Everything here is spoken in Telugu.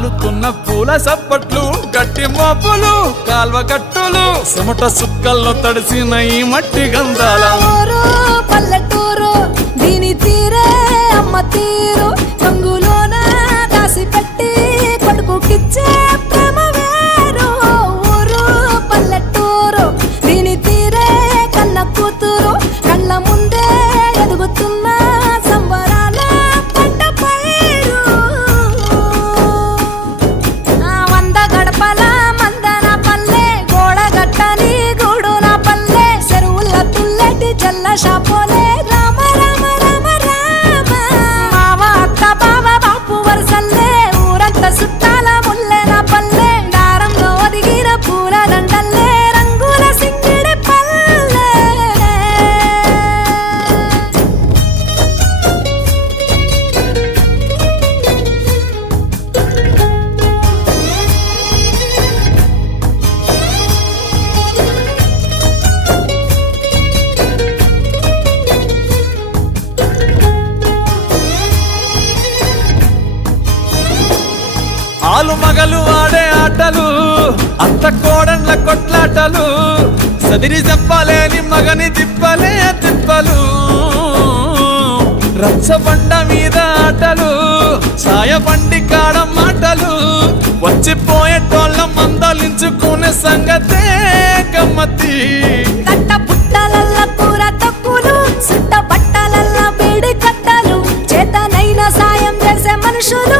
రాలుతున్న పూల సప్పట్లు గట్టి మోపులు కాల్వ కట్టులు చెమట సుక్కల్లో తడిసిన ఈ మట్టి గంధాల ఊరు పల్లెటూరు దీని తీరే అమ్మ తీరు కంగులోన దాసి పెట్టి కొడుకుకిచ్చే ప్రేమ వేరు ఊరు పల్లెటూరు దీని తీరే కన్న కూతురు కళ్ళ ముందే ఎదుగుతున్న సంబరాల పంట పైరు వంద గడపల మందన పల్లె గోడ గట్టని గూడు నా పల్లె చెరువుల తుల్లటి జల్ల షాపోలే రామ రామ రామ రామ మావ అత్త బావ బాపు వరసల్లే ఊరంతా సుట్టాల ముల్లె నా పల్లె దారంలో ఒదిగిన పూల దండల్లే రంగుల సింగిడి పల్లె ఆలు మగలు ఆడే ఆటలు అత్త కోడన్ల కొట్లాటలు సదిరి చెప్పలేని మగని తిప్పలే తిప్పలు రచ్చబండ మీద ఆటలు ఛాయబండి కాడ మాటలు వచ్చిపోయేటోళ్ళ మందలించుకునే సంగతే గమ్మతి కట్ట పుట్టలల్ల కూర తక్కులు సుట్ట బట్టలల్ల వేడి కట్టలు చేతనైన సాయం చేసే మనుషులు